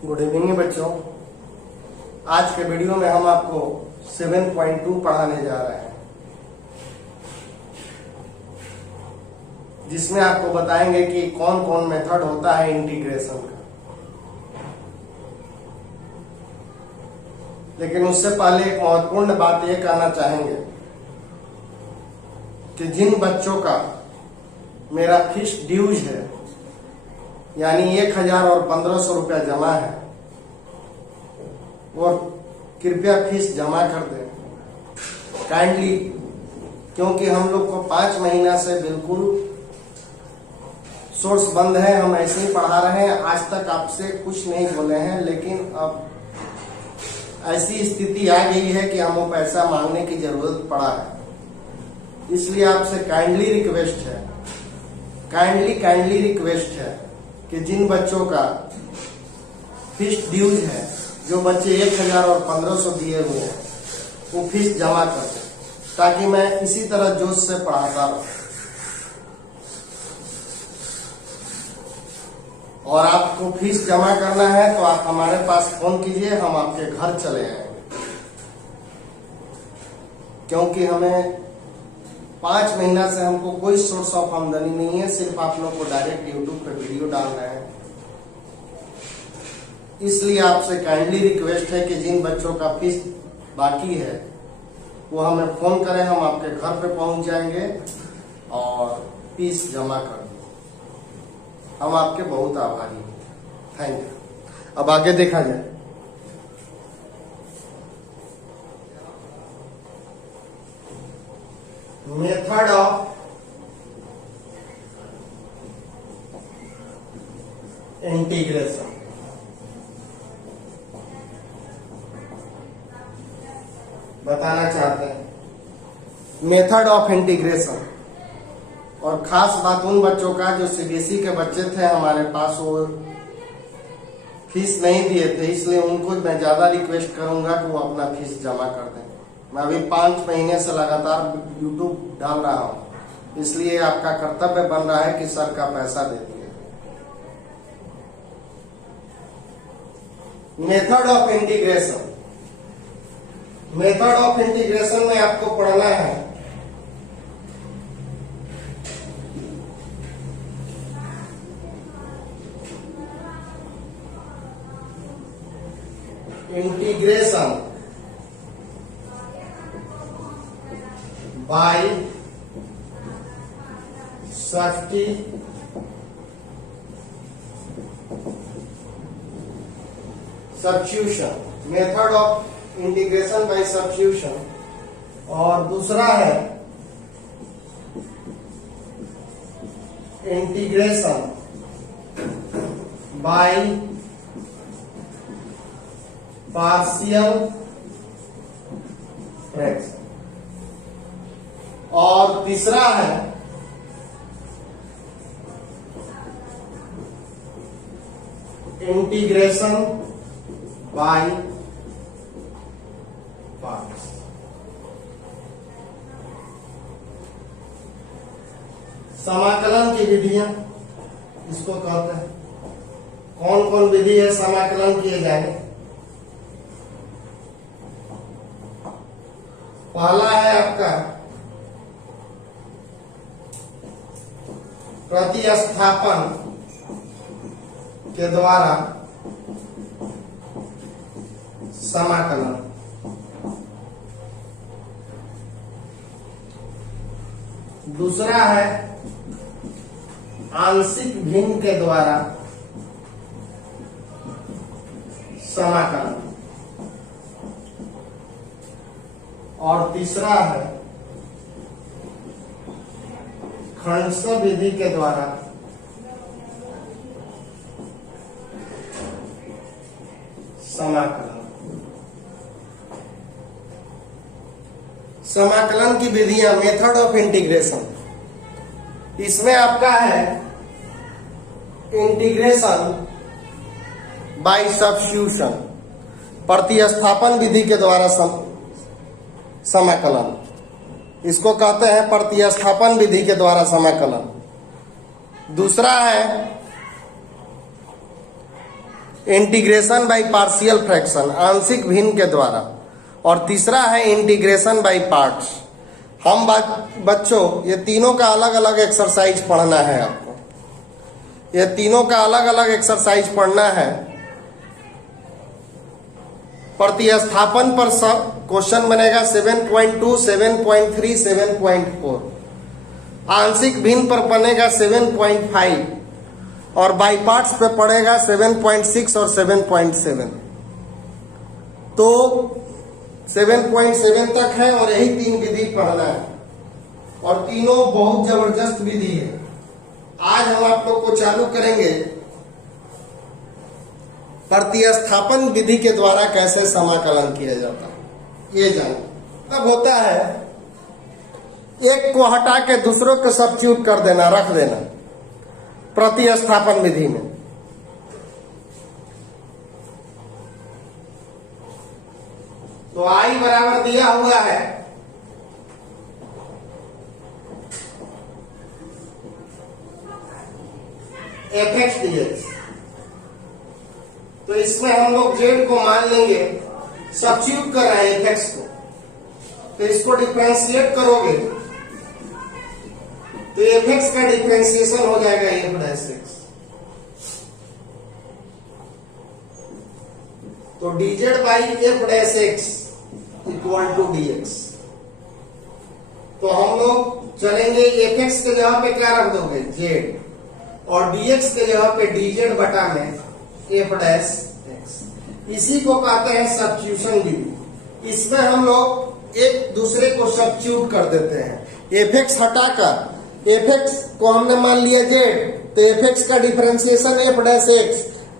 Good evening बच्चों। आज के वीडियो में हम आपको 7.2 पढ़ाने जा रहे हैं, जिसमें आपको बताएंगे कि कौन कौन मेथड होता है इंटीग्रेशन का। लेकिन उससे पहले एक महत्वपूर्ण बात यह कहना चाहेंगे कि जिन बच्चों का मेरा फिक्स्ड ड्यूज है, यानी 1000 और 1500 रुपया जमा है, वो कृपया फीस जमा कर दें काइंडली, क्योंकि हम लोग को 5 महीना से बिल्कुल सोर्स बंद है। हम ऐसे ही पढ़ा रहे हैं, आज तक आपसे कुछ नहीं बोले हैं, लेकिन अब ऐसी स्थिति आ गई है कि हमको पैसा मांगने की जरूरत पड़ा है। इसलिए आपसे काइंडली रिक्वेस्ट है कि जिन बच्चों का फीस ड्यूज है, जो बच्चे 1000 और 1500 दिए हुए हैं, वो फीस जमा कर दें, ताकि मैं इसी तरह जोश से पढ़ाता रहूं। और आपको फीस जमा करना है तो आप हमारे पास फोन कीजिए, हम आपके घर चले आएंगे, क्योंकि हमें 5 महीना से हमको कोई सोर्स ऑफ आमदनी नहीं है, सिर्फ आप लोग को डायरेक्ट यूट्यूब पे वीडियो डाल रहे हैं। इसलिए आपसे काइंडली रिक्वेस्ट है कि जिन बच्चों का फीस बाकी है वो हमें फोन करें, हम आपके घर पे पहुंच जाएंगे और फीस जमा कर दें। हम आपके बहुत आभारी हैं। Thank you. अब आगे देखा जाए। Method of integration. बताना चाहते हैं मेथड ऑफ इंटीग्रेशन, और खास बात उन बच्चों का जो सीबीएसई के बच्चे थे हमारे पास, वो फीस नहीं दिए थे, इसलिए उनको मैं ज्यादा रिक्वेस्ट करूंगा कि वो अपना फीस जमा कर दें। मैं अभी 5 महीने से लगातार यूट्यूब डाल रहा हूं, इसलिए आपका कर्तव्य बन रहा है कि सर का पैसा दे दिए। Method of integration. Method of integration में आपको पढ़ना है integration by substitution, method of integration by substitution. और दूसरा है इंटीग्रेशन बाय पार्शियल फ्रैक्शन। और तीसरा है इंटीग्रेशन बाय पार्ट्स। समाकलन की विधियां इसको कहते हैं। कौन कौन विधि है समाकलन किए जाए? पहला है आपका प्रतिस्थापन के द्वारा समाकलन। दूसरा है आंशिक भिन्न के द्वारा समाकलन। और तीसरा है खंडशः विधि के द्वारा समाकलन। समाकलन की विधियां, मेथड ऑफ इंटीग्रेशन, इसमें आपका है इंटीग्रेशन बाय सब्स्टिट्यूशन, प्रतिस्थापन विधि के द्वारा समाकलन। इसको कहते हैं प्रतिस्थापन विधि के द्वारा समाकलन। दूसरा है इंटीग्रेशन बाय पार्शियल फ्रैक्शन, आंशिक भिन्न के द्वारा, और तीसरा है इंटीग्रेशन बाय पार्ट्स। हम बच्चों ये तीनों का अलग अलग एक्सरसाइज पढ़ना है आपको, ये तीनों का अलग अलग एक्सरसाइज पढ़ना है। प्रतिस्थापन पर सब क्वेश्चन बनेगा 7.2, 7.3, 7.4। आंशिक भिन्न पर बनेगा 7.5 और बाई पार्ट्स पे पड़ेगा 7.6 और 7.7। तो 7.7 तक है और यही तीन विधि पढ़ना है और तीनों बहुत जबरदस्त विधि है। आज हम आप लोग को चालू करेंगे प्रतिस्थापन विधि के द्वारा कैसे समाकलन किया जाता है ये जानो। तब होता है एक को हटा के दूसरों को सब्स्टिट्यूट कर देना, रख देना प्रतिस्थापन विधि में। तो आई बराबर दिया हुआ है fx dx। तो इसमें हम लोग z को मान लेंगे, सब्स्टिट्यूट कर रहे हैं fx को, तो इसको डिफरेंशिएट करोगे तो fx का डिफरेंशिएशन हो जाएगा f डैश x। तो dz by f dash x equal to dx। तो हम लोग चलेंगे fx के जगह पे क्या रख दोगे z, और dx के जगह पे dz बटा में f डैश x। इसी को कहते हैं सब्स्टिट्यूशन विधि। इसमें हम लोग एक दूसरे को सब्स्टिट्यूट कर देते हैं। fx हटाकर fx को हमने मान लिया z, तो fx का डिफरेंशिएशन f डैश x,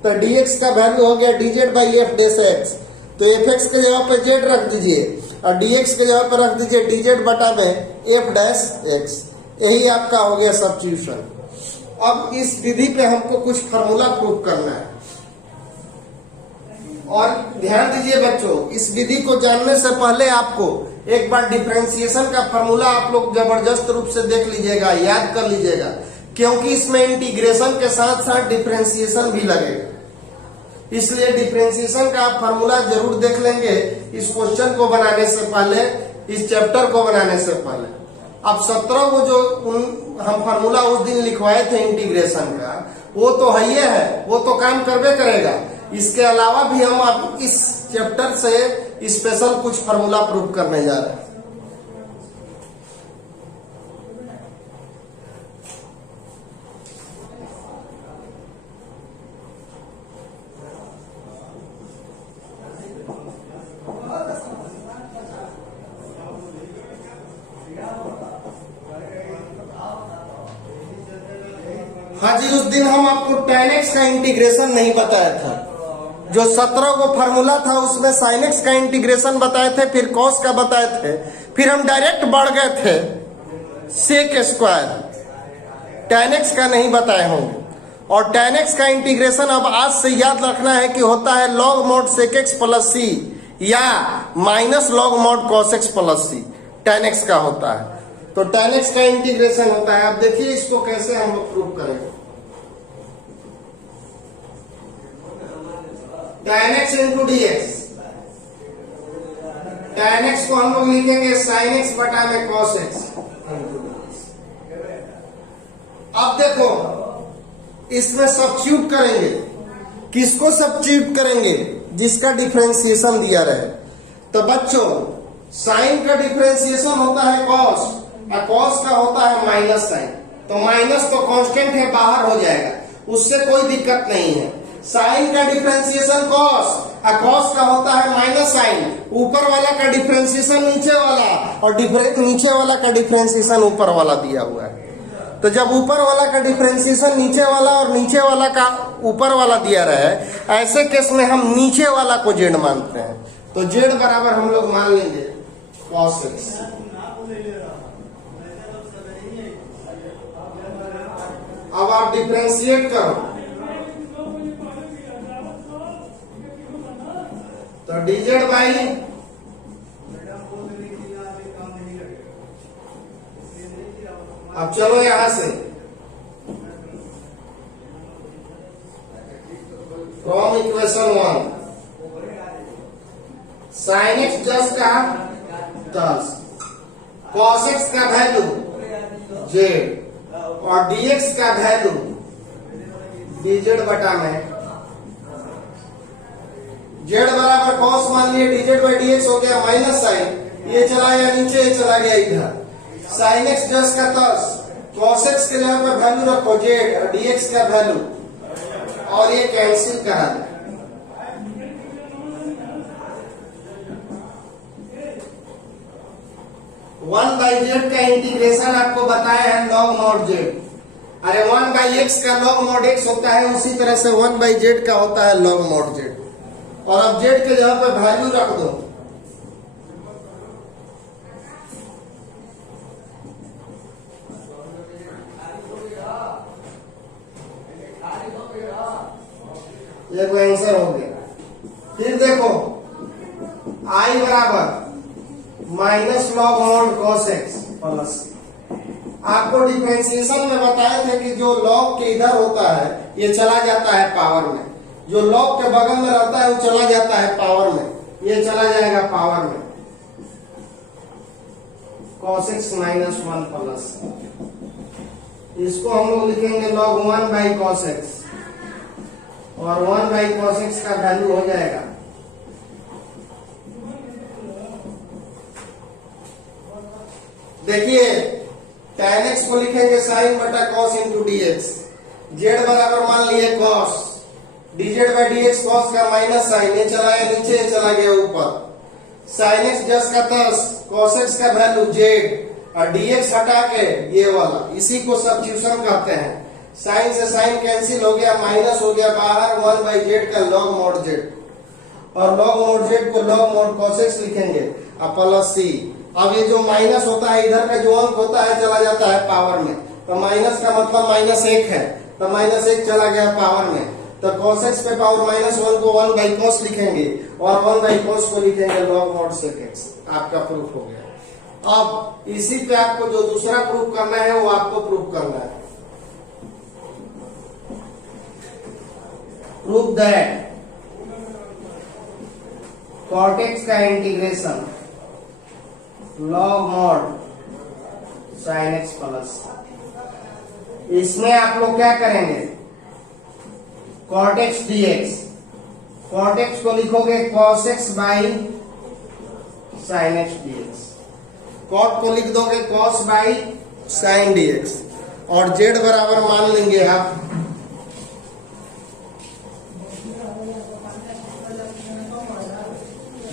तो dx का वैल्यू हो गया dz by f dash x। तो fx के जगह पे z रख दीजिए और dx के जगह पे रख दीजिए dz बटा में f डैश x। यही आपका हो गया सब्स्टिट्यूशन। अब इस विधि पे हमको कुछ फार्मूला प्रूव करना है और ध्यान दीजिए बच्चों, इस विधि को जानने से पहले आपको एक बार डिफरेंशिएशन का फार्मूला आप लोग जबरदस्त रूप से देख लीजिएगा, याद कर लीजिएगा, क्योंकि इसमें इंटीग्रेशन के साथ साथ डिफरेंशिएशन भी लगेगा। इसलिए डिफरेंशिएशन का आप फार्मूला जरूर देख लेंगे इस क्वेश्चन को बनाने से पहले, इस चैप्टर को बनाने से पहले। अब 17 को जो हम फार्मूला उस दिन लिखवाए थे इंटीग्रेशन का, वो तो है, वो तो काम करबे करेगा। इसके अलावा भी हम अब इस चैप्टर से स्पेशल कुछ फार्मूला प्रूव करने जा रहे हैं। हाँ जी, उस दिन हम आपको tan x का इंटीग्रेशन नहीं बताया था। जो 17 को फार्मूला था उसमें sin x का इंटीग्रेशन बताए थे, फिर cos का बताए थे, फिर हम डायरेक्ट बढ़ गए थे sec स्क्वायर। tan x का नहीं बताए होंगे। और tan x का इंटीग्रेशन अब आज से याद रखना है कि होता है log mod sec x plus c या minus log mod cos x plus c। tan x का होता है, तो tan x का इंटीग्रेशन होता है। अब देखिए इसको कैसे हम लोग प्रूव करेंगे। tan x into dx, tan x को हम लोग लिखेंगे sin x बटा में cos x। अब देखो इसमें सब्स्टिट्यूट करेंगे, किसको सब्स्टिट्यूट करेंगे? जिसका डिफरेंशिएशन दिया रहे। तो बच्चों sin का डिफरेंशिएशन होता है cos और cos का होता है माइनस साइन। तो माइनस तो कांस्टेंट है, बाहर हो जाएगा, उससे कोई दिक्कत नहीं है। साइन का डिफरेंशिएशन cos और cos का होता है माइनस साइन। ऊपर वाला का डिफरेंशिएशन नीचे वाला और नीचे वाला का डिफरेंशिएशन ऊपर वाला दिया हुआ है। तो जब ऊपर वाला का डिफरेंशिएशन नीचे वाला और नीचे वाला का ऊपर वाला दिया रहे, ऐसे केस में हम नीचे वाला को z मानते हैं। तो z बराबर हम लोग मान लेंगे cos x। अब आप डिफरेंशिएट करो तो dz बाई अब चलो यहां से from equation integration 1, sine x just का 10, कॉस एक्स का वैल्यू जेड और dx का वैल्यू dz बटा में, z बराबर कॉस मान लिए dz बाई dx हो गया माइनस साइन, ये चला गया नीचे, ये चला गया इधर, साइन एक्स जस्ट का 10, कॉस एक्स के जगह पर वैल्यू रखो जेड और dx का वैल्यू, और ये कैंसिल करा दे। वन बाई जेड का इंटीग्रेशन आपको बताया है लॉग मॉड जेड। अरे 1 बाई एक्स का लॉग मॉड एक्स होता है, उसी तरह से 1 बाई जेड का होता है लॉग मॉड जेड। और अब जेड के जगह पे वैल्यू रख दो, ये कोई आंसर हो गया। फिर देखो आई बराबर minus log mod cos x plus, आपको डिफरेंशिएशन में बताए थे कि जो लॉग के इधर होता है ये चला जाता है पावर में, जो लॉग के बगल में रहता है वो चला जाता है पावर में, ये चला जाएगा पावर में, cos x माइनस 1 प्लस, इसको हम लोग लिखेंगे log 1 बाई cos x, और 1 बाई cos x का वैल्यू हो जाएगा देखिए tan x को लिखेंगे sin बटा cos इंटू dx, z बराबर मान लिए cos, dz by dx cos का माइनस साइन, ये चला गया नीचे, ये चला गया ऊपर, sin x जस का 10, cos x का वैल्यू z और dx हटा के ये वाला, इसी को सब्स्टिट्यूशन कहते हैं। साइन से साइन कैंसिल हो गया, माइनस हो गया बाहर, 1 बाई जेड का लॉग मॉड जेड, और लॉग मॉड जेड को लॉग मॉड cos x लिखेंगे और प्लस c। अब ये जो माइनस होता है इधर का जो अंक होता है चला जाता है पावर में, तो माइनस का मतलब माइनस 1 है, तो माइनस 1 चला गया पावर में, तो cos x पे पावर माइनस 1 को 1 बाई cos लिखेंगे और 1 बाई cos को लिखेंगे log mod sec x। आपका प्रूफ हो गया। अब इसी पे आपको जो दूसरा प्रूफ करना है वो आपको प्रूफ करना है। प्रूफ दैट cot x का integration log mod sin x plus, इसमें आप लोग क्या करेंगे, cot x dx, cot x को लिखोगे cos x by sin x dx, cot को लिख दोगे cos बाई sin dx, और z बराबर मान लेंगे आप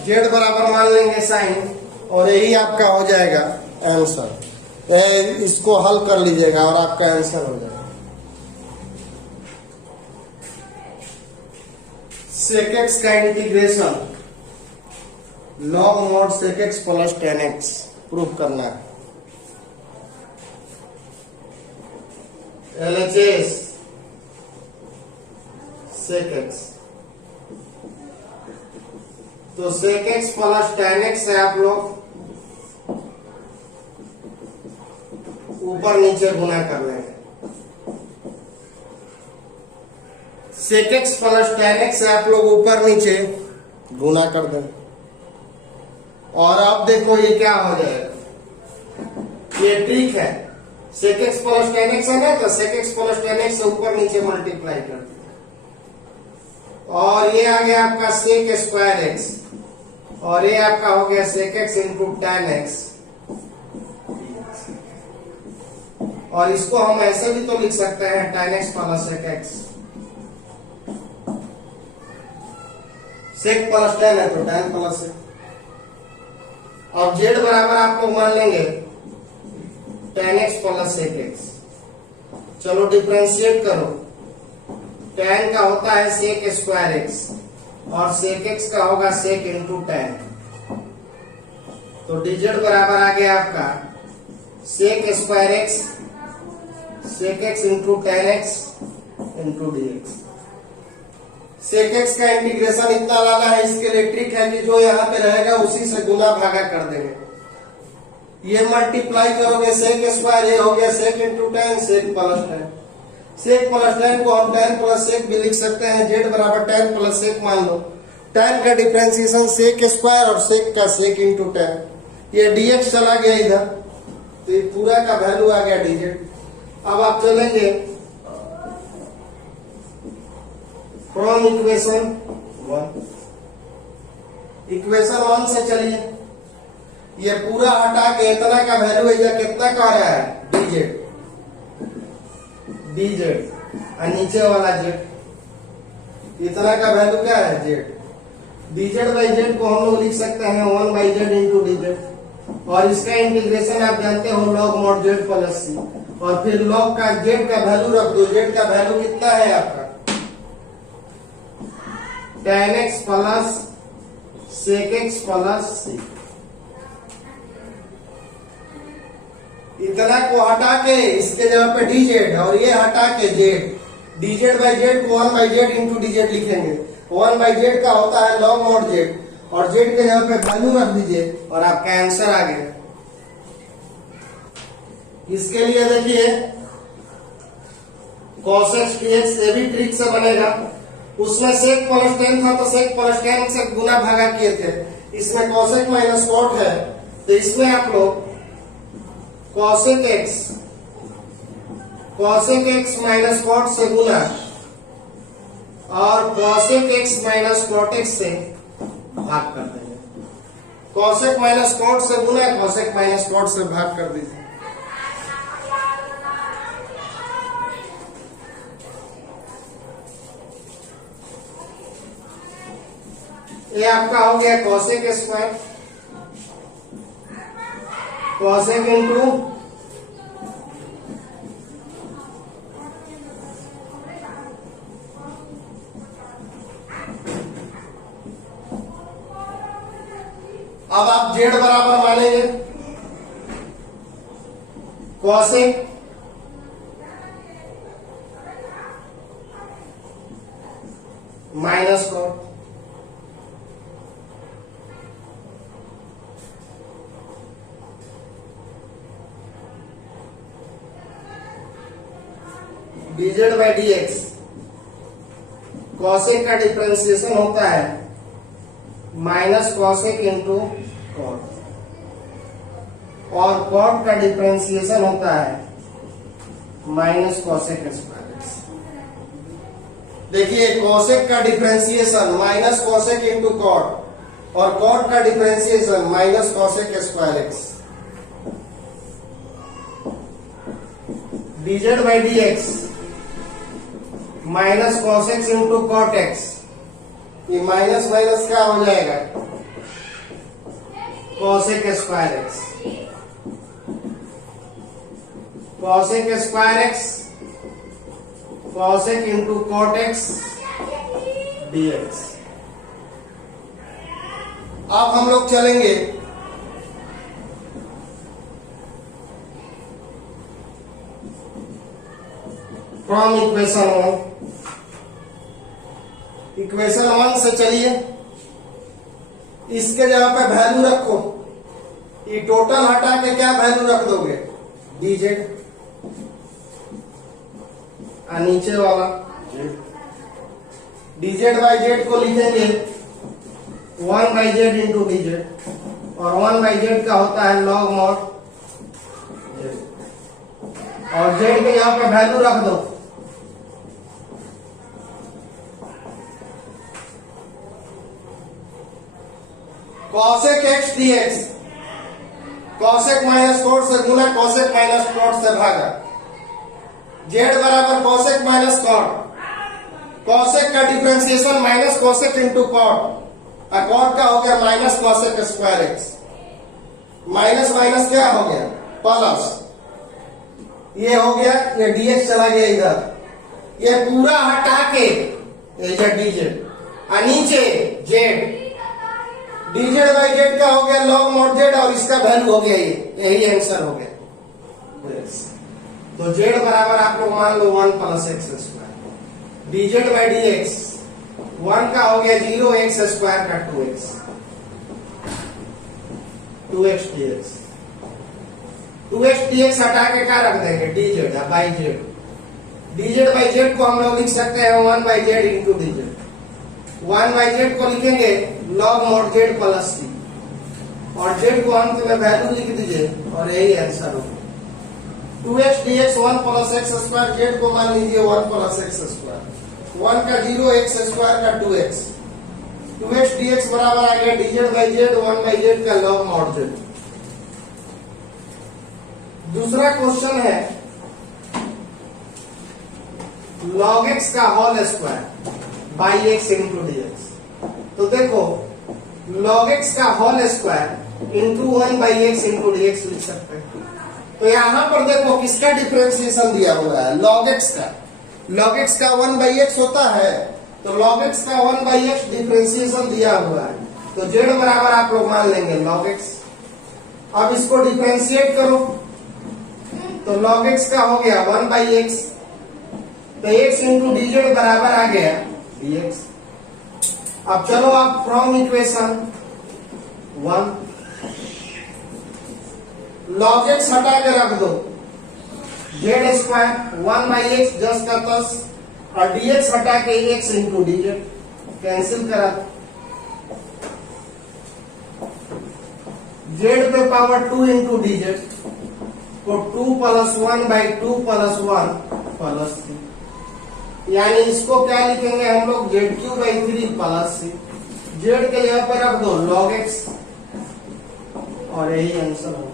z बराबर मान लेंगे sin, और यही आपका हो जाएगा आंसर। इसको हल कर लीजिएगा और आपका आंसर हो जाएगा। sec x का integration log mod sec x plus tan x proof करना है। LHS sec x, तो sec x plus tan x है, आप लोग ऊपर नीचे गुना कर लेंगे। sec x plus tan x है, आप लोग ऊपर नीचे गुना कर दें, और अब देखो ये क्या हो जाएगा, ये ट्रिक है। sec x plus tan x है ना, तो sec x plus tan x से ऊपर नीचे मल्टीप्लाई कर दें, और ये आ गया आपका sec स्क्वायर x, और ये आपका हो गया sec x into tan x, और इसको हम ऐसे भी तो लिख सकते हैं tan x plus sec x, sec plus tan है तो tan प्लस है। अब z बराबर आप लोग मान लेंगे tan x plus sec x, चलो डिफरेंशिएट करो, tan का होता है sec स्क्वायर x और sec x का होगा sec इंटू tan, तो dz बराबर आ गया आपका sec square x sec x into tan x into dx। sec x का इंटीग्रेशन इतना लाना है, इसके लिए ट्रिक है कि जो यहाँ पे रहेगा उसी से गुना भागा कर देंगे, ये मल्टीप्लाई करोगे sec स्क्वायर, ये हो गया sec into tan sec plus tan, sec plus tan को हम टेन प्लस सेक भी लिख सकते हैं, जेड बराबर टेन प्लस सेक मान लो। टेन का डिफ्रेंसिएशन सेक स्क्वायर और सेक का सेक इंटू टेन, ये डीएक्स चला गया इधर, तो ये पूरा का वैल्यू आ गया डीजेड। अब आप चलेंगे from equation one, equation one से चलिए, ये पूरा हटा के इतना का वैल्यू है, कितना का रहा है डीजेड, डीजेड और नीचे वाला जेड, इतना का वैल्यू क्या है जेड। डीजेड बाई जेड को हम लोग लिख सकते हैं 1 बाई जेड इंटू डीजेड, और इसका इंटीग्रेशन आप जानते हो लॉग मॉड जेड प्लस सी, और फिर लॉग का जेड का वैल्यू रख दो, जेड का वैल्यू कितना है आपका tan x plus sec x plus C. इतना को हटा के इसके जगह पे डीजेड और ये हटा के जेड, डीजेड बाई जेड को 1 बाई जेड इंटू डीजेड लिखेंगे। 1 बाई जेड का होता है लॉग मॉड जेड, और जेड के जगह पे वैल्यू रख दीजिए और आपका आंसर आ गया। इसके लिए देखिए cos x dx ये भी ट्रिक से बनेगा। उसमें sec प्लस टेन था तो sec प्लस टेन से गुना भागा किए थे, इसमें cosec माइनस कॉट है, तो इसमें आप लोग cosec x माइनस कॉट से गुना और cosec x minus cot x से भाग कर देंगे। cosec माइनस कॉट से गुना, cosec माइनस कॉट से भाग कर दीजिए। ये आपका हो गया cosec स्क्वायर, cosec इंटू अब आप जेड बराबर मानेंगे cosec minus cot, dz by dx, cosec का डिफरेंशिएशन होता है माइनस cosec इंटू कॉट, और कॉट का डिफरेंशिएशन होता है माइनस cosec स्क्वायर एक्स। देखिए cosec का differentiation minus cosec into cot, और कॉट का differentiation minus cosec square x. dz by dx minus cos x into cot x, ये minus minus क्या हो जाएगा cosec square x, cosec square x cosec into cot x dx। अब हम लोग चलेंगे from equation one, equation one से चलिए, इसके जगह पे वैल्यू रखो, ये टोटल हटा के क्या वैल्यू रख दोगे dz, और नीचे वाला dz बाई जेड को लिखेंगे 1 बाई जेड इंटू dz, और 1 बाई जेड का होता है लॉग मॉड जेड, और जेड के यहाँ पे वैल्यू रख दो cosec x dx, cosec minus cot से गुना, cosec माइनस कॉट से भागा, z बराबर cosec माइनस कॉट, cosec का differentiation minus cosec into cot, और कॉट का हो गया minus cosec square x, minus minus क्या हो गया प्लस, ये हो गया, ये dx चला गया इधर, ये पूरा हटा के ये dz, और नीचे z, dz बाई जेड का हो गया लॉग मॉड जेड, और इसका वैल्यू हो गया ये, यही आंसर हो गया। तो z बराबर आप लोग मान लो 1 plus x square, dz by dx 1 का हो गया 0, एक्स स्क्वायर का 2x, 2x dx, 2x dx हटा के क्या रख देंगे dz by Z, dz by Z को हम लोग लिख सकते हैं 1 by Z into dz। 1 by Z को लिखेंगे log mod z plus t और z को अंत में वैल्यू लिख दीजिए और यही आंसर होगा। 2x dx 1 plus x square, z को मान लीजिए 1 प्लस एक्स स्क्वायर, 1 का 0 एक्स स्क्वायर का 2x, 2x dx बराबर आ गया dz by z 1 by z का log mod z। दूसरा क्वेश्चन है log x का whole square by x into dx। तो देखो log x का whole square into 1 by x into dx लिख सकते हैं। तो यहां पर देखो किसका डिफरेंशिएशन दिया हुआ है, log x का। log x का 1 बाई एक्स होता है, तो log x का 1 बाई एक्स डिफरेंशिएशन दिया हुआ है, तो z बराबर आप लोग मान लेंगे log x। अब इसको डिफरेंशिएट करो तो log x का हो गया 1 बाई एक्स, तो x इंटू dz बराबर आ गया dx। अब चलो आप फ्रॉम इक्वेशन 1 log x हटा के रख दो, z स्क्वायर 1 बाई एक्स 10 का 10 और dx हटा के x इंटू dz कैंसिल करा, z पे पावर 2 इंटू dz तो 2 प्लस 1 बाई 2 प्लस 1 प्लस 3, यानी इसको क्या लिखेंगे हम लोग z cube by 3 plus c. जेड के यहाँ पर रख दो log x और यही आंसर होगा।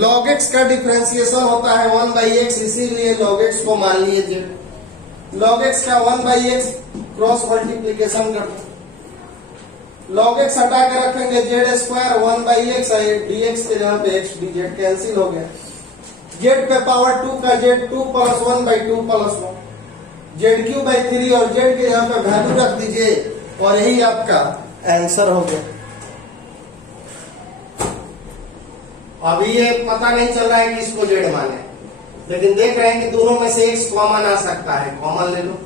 log x का डिफरेंशिएशन होता है 1 बाई एक्स, इसीलिए log x को मान लिए जेड। log x का 1 बाई एक्स क्रॉस मल्टीप्लीकेशन कर दो, log x हटा के रखेंगे Z square 1 by x, dx के जगह पे x dz कैंसिल हो गया। z पे पावर 2 का z 2 plus 1 by 2 plus 1, Z cube by 3 और z के यहाँ पे वैल्यू रख दीजिए और यही आपका आंसर हो गया। अभी ये पता नहीं चल रहा है कि इसको z माने, लेकिन देख रहे हैं कि दोनों में से x कॉमन आ सकता है, कॉमन ले लो।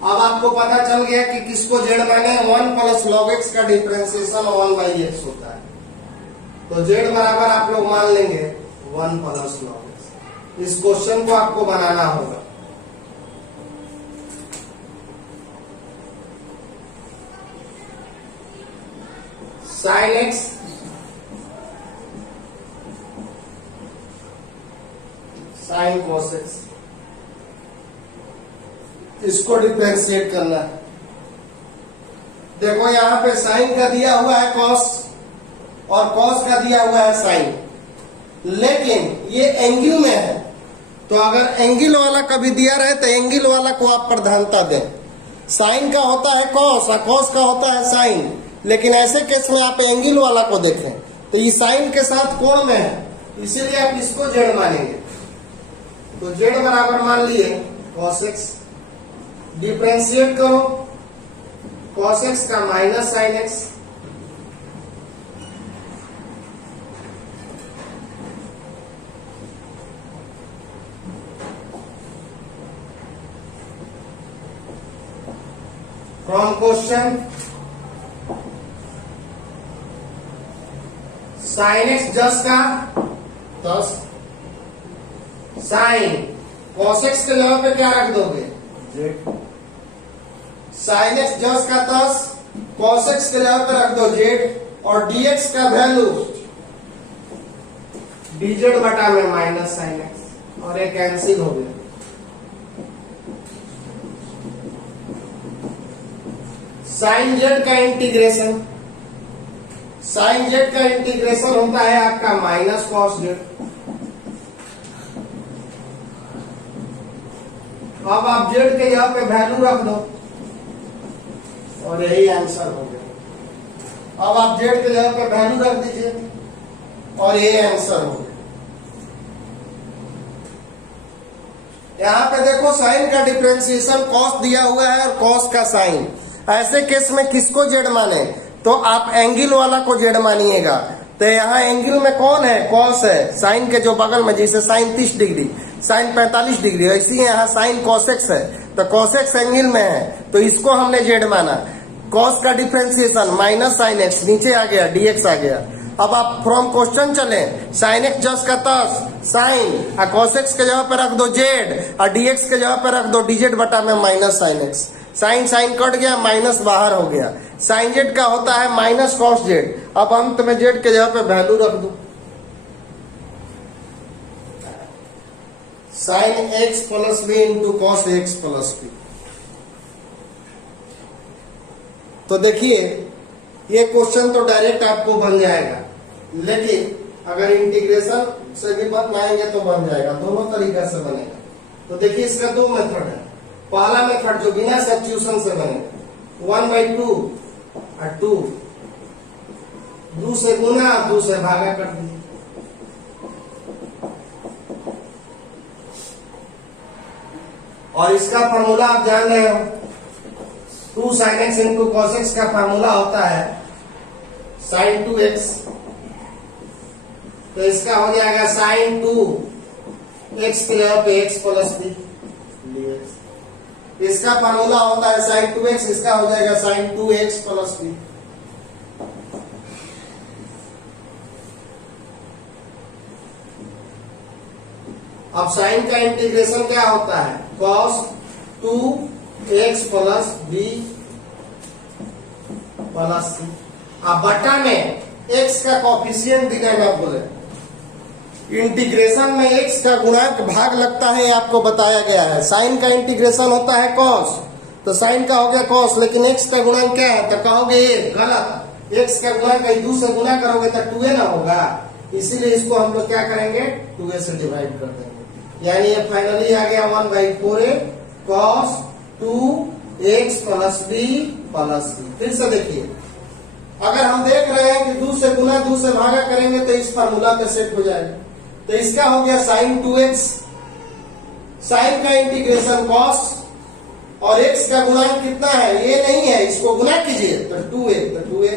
अब आपको पता चल गया कि किसको z माने, 1 प्लस log x का डिफरेंशिएशन 1 बाई एक्स होता है, तो z बराबर आप लोग मान लेंगे 1 प्लस log x। इस क्वेश्चन को आपको बनाना होगा। Sine x sine cos x, इसको डिफरेंशिएट करना है। देखो यहां पे साइन का दिया हुआ है cos और cos का दिया हुआ है साइन, लेकिन ये एंगल में है, तो अगर एंगल वाला कभी दिया रहे तो एंगल वाला को आप प्रधानता दें। साइन का होता है cos और cos का होता है साइन, लेकिन ऐसे केस में आप एंगल वाला को देखें तो ये साइन के साथ कोण में है, इसीलिए आप इसको z मानेंगे। तो z बराबर मान लिए cos x, डिफरेंशिएट करो cos x का minus sine x, from question sine x 10 का 10, साइन cos x के जगह पे क्या रख दोगे z, साइन x 10 का 10 cos x के जगह पे रख दो z और dx का वैल्यू dz बटा में माइनस साइन x और ये कैंसिल हो गया। साइन z का इंटीग्रेशन, साइन z का इंटीग्रेशन होता है आपका माइनस cos z। अब आप z के यहाँ पे वैल्यू रख दो और यही आंसर हो गया। अब आप z के जगह पे वैल्यू रख दीजिए और यही आंसर हो गया। यहाँ पे देखो साइन का डिफरेंशिएशन cos दिया हुआ है और cos का साइन, ऐसे केस में किसको z माने तो आप एंगल वाला को z मानिएगा। तो यहाँ एंगल में कौन है, cos है, साइन के जो बगल में, जैसे साइन 30 डिग्री साइन 45 डिग्री, ऐसे ही यहाँ साइन cos x है, तो cos x एंगल में है तो इसको हमने z माना। cos का डिफरेंशिएशन माइनस साइन x नीचे आ गया, dx आ गया, अब आप फ्रॉम क्वेश्चन चले, साइन एक्स जस का तस साइन, और कॉस एक्स के जगह पे रख दो जेड, और डीएक्स के जगह पे रख दो डीजेड बटा में minus sine x. Sine sine cut गया, माइनस बाहर हो गया। साइन जेड का होता है माइनस कॉस जेड। अब अंत में जेड के जगह पे वैल्यू रख दो, sine x plus b into cos x plus b. तो देखिए ये क्वेश्चन तो डायरेक्ट आपको बन जाएगा, लेकिन अगर इंटीग्रेशन से भी बनाएंगे तो बन जाएगा, दोनों तरीका से बनेगा। तो देखिए इसका दो मेथड है। पहला मेथड जो बिना सब्स्टिट्यूशन से बनेगा, 1/2 और 2 से गुना 2 से भागा कर दिए। और इसका फॉर्मूला आप जान रहे हो, 2 sin x into cos x का फार्मूला होता है sin 2x। तो इसका हो जाएगा sin 2x के जगह पे x प्लस बी dx। इसका फार्मूला होता है sin 2x, इसका हो जाएगा sin 2x प्लस बी। अब साइन का इंटीग्रेशन क्या होता है, cos 2x plus B plus C. अब बटा में x का कॉफिशिएंट दिया ना बोले, इंटीग्रेशन में x का गुणांक भाग लगता है, आपको बताया गया है। साइन का इंटीग्रेशन होता है cos, तो साइन का हो गया cos, लेकिन x का गुणांक क्या है, तो कहोगे ये गलत। x का गुणांक 2 से गुना करोगे तो 2a ना होगा, इसीलिए इसको हम लोग क्या करेंगे, 2a से डिवाइड कर देंगे। यानी ये फाइनली आ गया 1/4a cos 2x plus B plus C. फिर से देखिए, अगर हम देख रहे हैं कि 2 से गुना 2 से भागा करेंगे तो इस फार्मूला पे सेट हो जाएगा। तो इसका हो गया sin 2x, साइन का इंटीग्रेशन cos, और x का गुणांक कितना है, ये नहीं है, इसको गुना कीजिए तो 2a,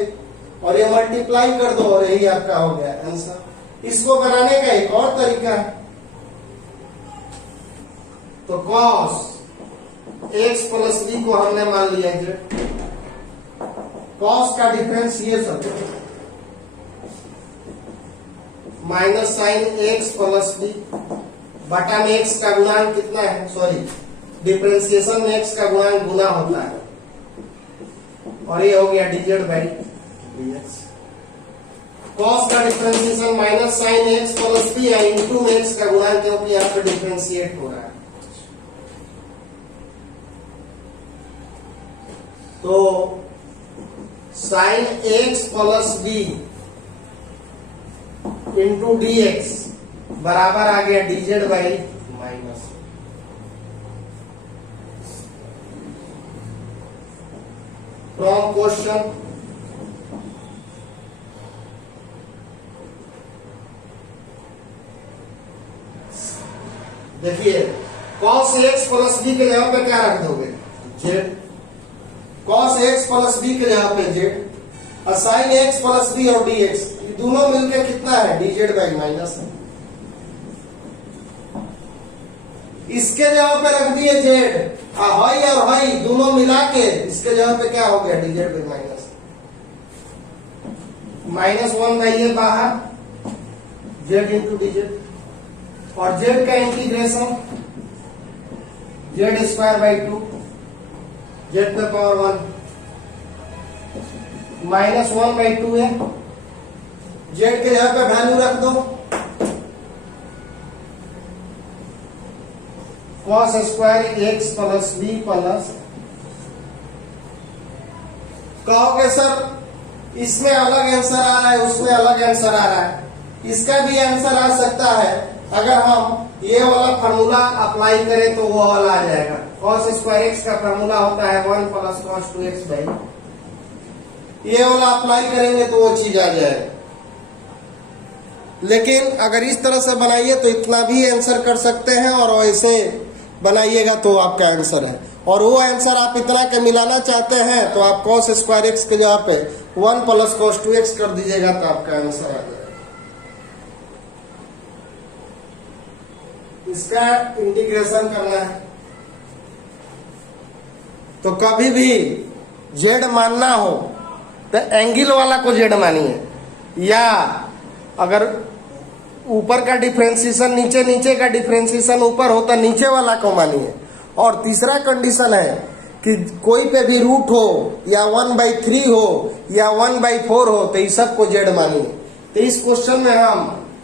और ये मल्टीप्लाई कर दो और यही आपका हो गया आंसर। इसको बनाने का एक और तरीका है, तो cos x प्लस बी को हमने मान लिया z, cos का differentiation minus sine x plus b बटा में x का गुणांक कितना है, सॉरी डिफरेंशिएशन में x का गुणांक गुना होता है, और ये हो गया dz बाई dx। cos का differentiation minus sine x plus b है इंटू में x का गुणांक, क्योंकि यहाँ पे डिफरेंशिएट हो रहा है। तो sine x plus b into d x बराबर आ गया dz by minus. From question, देखिए cos x प्लस बी के जगह पे क्या रख दोगे, z। cos x plus b के जगह पे z, और sin x प्लस बी और dx दोनों मिलके कितना है, dz बाई माइनस है। इसके जगह पे रख दिए z, हाई और हाई दोनों मिला के इसके जगह पे क्या हो गया, dz बाई माइनस। -1 बाई ये बाहर, z इंटू dz, और z का integration z square by 2, z पे पावर 1, -1/2 है। z के जगह पे वैल्यू रख दो, cos square x plus B plus, कहोगे सर इसमें अलग आंसर आ रहा है, उसमें अलग आंसर आ रहा है। इसका भी आंसर आ सकता है, अगर हम ये वाला फार्मूला अप्लाई करें तो वो वाला आ जाएगा। cos स्क्वायर x का फार्मूला होता है 1 प्लस cos 2x बाई, ये वाला अप्लाई करेंगे तो वो चीज आ जाएगा। लेकिन अगर इस तरह से बनाइए तो इतना भी आंसर कर सकते हैं, और वैसे बनाइएगा तो आपका आंसर है। और वो आंसर आप इतना के मिलाना चाहते हैं तो आप cos स्क्वायर x के जगह पे 1 प्लस cos 2x कर दीजिएगा तो आपका आंसर आ जाएगा। इसका इंटीग्रेशन करना है तो कभी भी z मानना हो तो एंगल वाला को z मानिए, या अगर ऊपर का डिफ्रेंसिएशन नीचे, नीचे का डिफ्रेंसिएशन ऊपर हो तो नीचे वाला को मानिए। और तीसरा कंडीशन है कि कोई पे भी रूट हो या 1/3 हो या 1/4 हो तो इस सब को जेड मानिए। तो इस क्वेश्चन में हम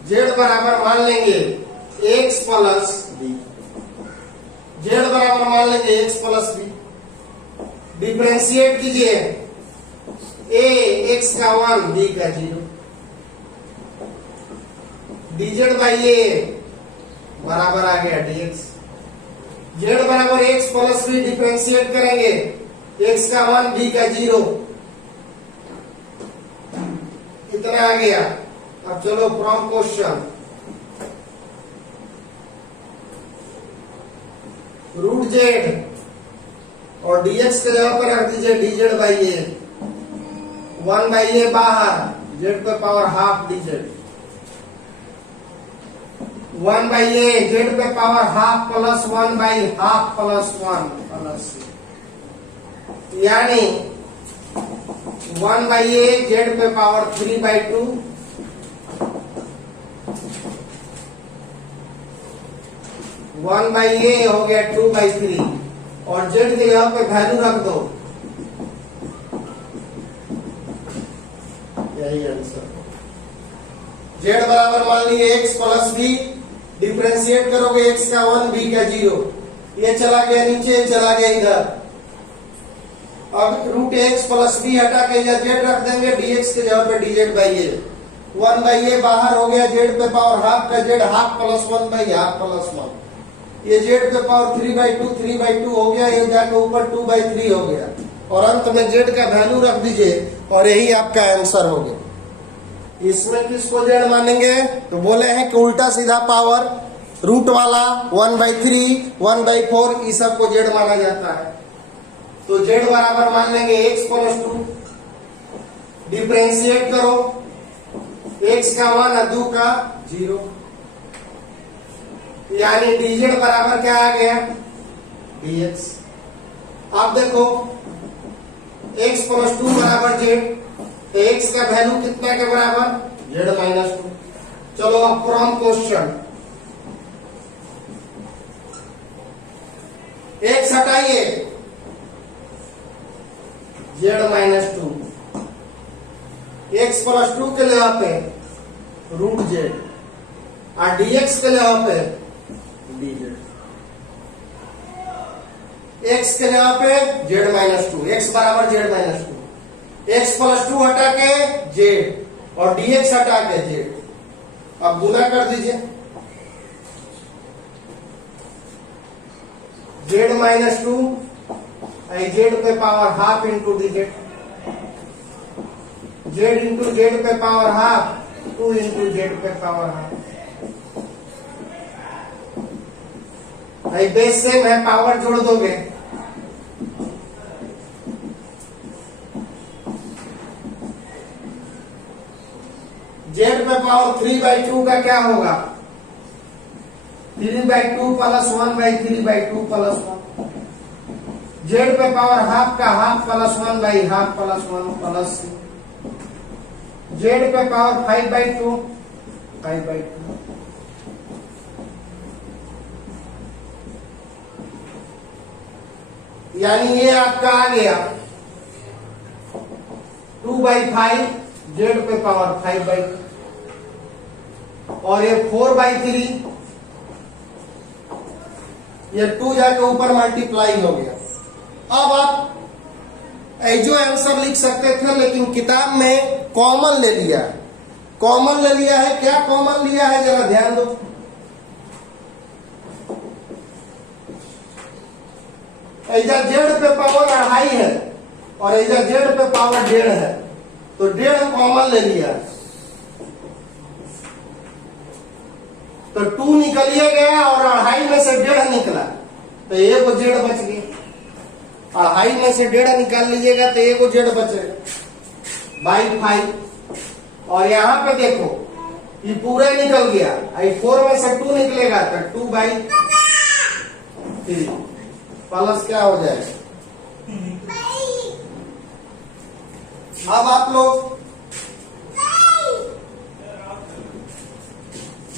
जेड बराबर मान लेंगे x प्लस बी, जेड बराबर मान लेंगे x प्लस बी। डिफ्रेंशिएट कीजिए, a x का 1 b का 0, dz बाई a बराबर आ गया dx। जेड बराबर x प्लस बी डिफ्रेंशिएट करेंगे, x का 1 b का 0, इतना आ गया। अब चलो फ्रॉम क्वेश्चन, रूट जेड और dx के जगह पर रख दीजिए dz बाई ए, 1/a बाहर, जेड पे power half dz, 1/a Z पे पावर हाफ प्लस 1/हाफ प्लस 1 प्लस, यानी 1/a जेड पे पावर 3/2, 1/a हो गया 2/3 और जेड की जगह पे वैल्यू रख दो, यही आंसर। जेड बराबर मान लीजिए x प्लस बी, डिफ्रेंशिएट करोगे x का 1 b का 0, ये चला गया नीचे, ये चला गया इधर। अब रूट x प्लस बी हटा के इधर जेड रख देंगे, dx के जगह पे dz बाई ए, 1/a बाहर हो गया, जेड पे पावर हाफ का जेड, हाफ प्लस 1/हाफ प्लस 1, ये जेड पे पावर 3/2 हो गया, ये जाकर ऊपर 2/3 हो गया और अंत में जेड का वैल्यू रख दीजिए और यही आपका आंसर हो गया। इसमें किसको जेड मानेंगे? तो बोले हैं कि उल्टा सीधा पावर, रूट वाला 1/3, 1/4 इस सब को जेड माना जाता है। तो जेड बराबर मान लेंगे x प्लस 2, डिफ्रेंशिएट करो, x का 1 और 2 का 0, यानी dz बराबर क्या आ गया dx। अब देखो x प्लस 2 बराबर z, तो x का वैल्यू कितना के बराबर z माइनस 2। चलो अब फ्रॉम क्वेश्चन, x हटाइए, z माइनस 2, x प्लस 2 के लिए पे रूट z और dx के लिए पे dz, x के जगह पे z माइनस 2, x बराबर z माइनस 2, x प्लस 2 हटा के z और dx हटा के z, अब गुना कर दीजिए, z माइनस 2 z पे power half into dz, z into z पे पावर हाफ, 2 इंटू z पे पावर हाफ, बेस सेम है, पावर जोड़ दोगे, जेड पे पावर 3/2 का क्या होगा 3/2 प्लस 1/3/2 प्लस 1, जेड पे पावर हाफ का हाफ प्लस 1/हाफ प्लस 1 प्लस, जेड पे पावर 5/2 5/2, यानी ये आपका आ गया 2/5 जेड पे पावर 5/2 और ये 4/3, ये 2 जाके ऊपर मल्टीप्लाई हो गया। अब आप जो आंसर लिख सकते थे लेकिन किताब में कॉमन ले लिया, कॉमन ले लिया है। क्या कॉमन लिया है जरा ध्यान दो, इधर जेड पे पावर 2.5 है और इधर जेड पे पावर 1.5 है, तो 1.5 कॉमन ले लिया, तो 2 निकलिए गया और 2.5 में से 1.5 निकला, तो एक को जेड बच गया। 2.5 में से 1.5 निकाल लीजिएगा तो एक को जेड बचेगा बाई 5। और यहाँ पे देखो ये पूरा निकल गया, 4 में से 2 निकलेगा तो 2/3 प्लस क्या हो जाएगा। अब आप लोग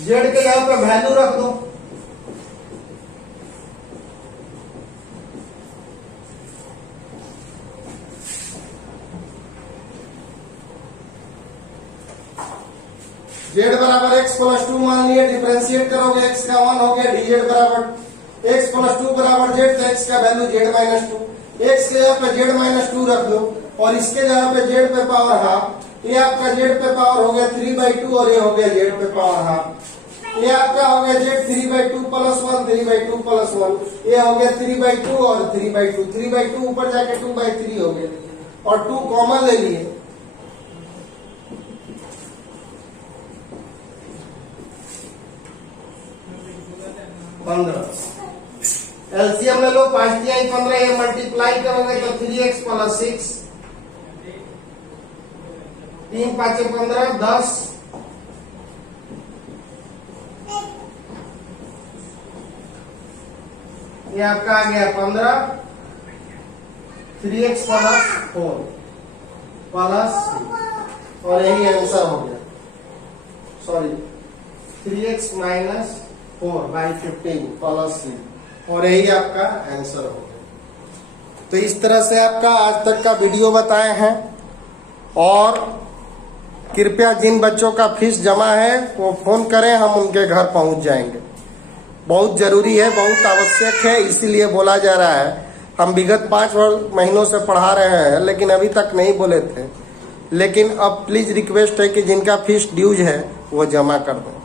जेड के यहाँ पे वैल्यू रख दो। जेड बराबर एक्स प्लस 2 मान लिया, डिफरेंशिएट करोगे एक्स का 1 हो गया, dz बराबर एक्स प्लस 2 बराबर जेड, तो एक्स का वैल्यू जेड माइनस 2, एक्स के जगह पे जेड माइनस 2 रख दो और इसके जगह पे जेड पे पावर हाफ, ये आपका जेड पे पावर हो गया 3/2 और ये हो गया जेड पे पावर हाफ। ये आपका हो गया जेड 3/2 प्लस 1, 3/2 प्लस 1, ये हो गया 3/2 और 3/2, 3/2 ऊपर जाके 2/3 हो गया और 2 कॉमन ले लिए। एलसीएम ले लो, 5 3 15, ये मल्टीप्लाई करोगे तो 3x प्लस 6, 3 5 15 10, ये आपका आ गया 15, 3x प्लस 4 प्लस, और यही आंसर हो गया। सॉरी 3x माइनस 4/15 प्लस 3, और यही आपका आंसर हो गया। तो इस तरह से आपका आज तक का वीडियो बताए हैं, और कृपया जिन बच्चों का फीस जमा है वो फोन करें, हम उनके घर पहुंच जाएंगे। बहुत जरूरी है, बहुत आवश्यक है, इसीलिए बोला जा रहा है। हम विगत 5 महीनों से पढ़ा रहे हैं, लेकिन अभी तक नहीं बोले थे। लेकिन अब प्लीज रिक्वेस्ट है कि जिनका फीस ड्यूज है वो जमा कर दें।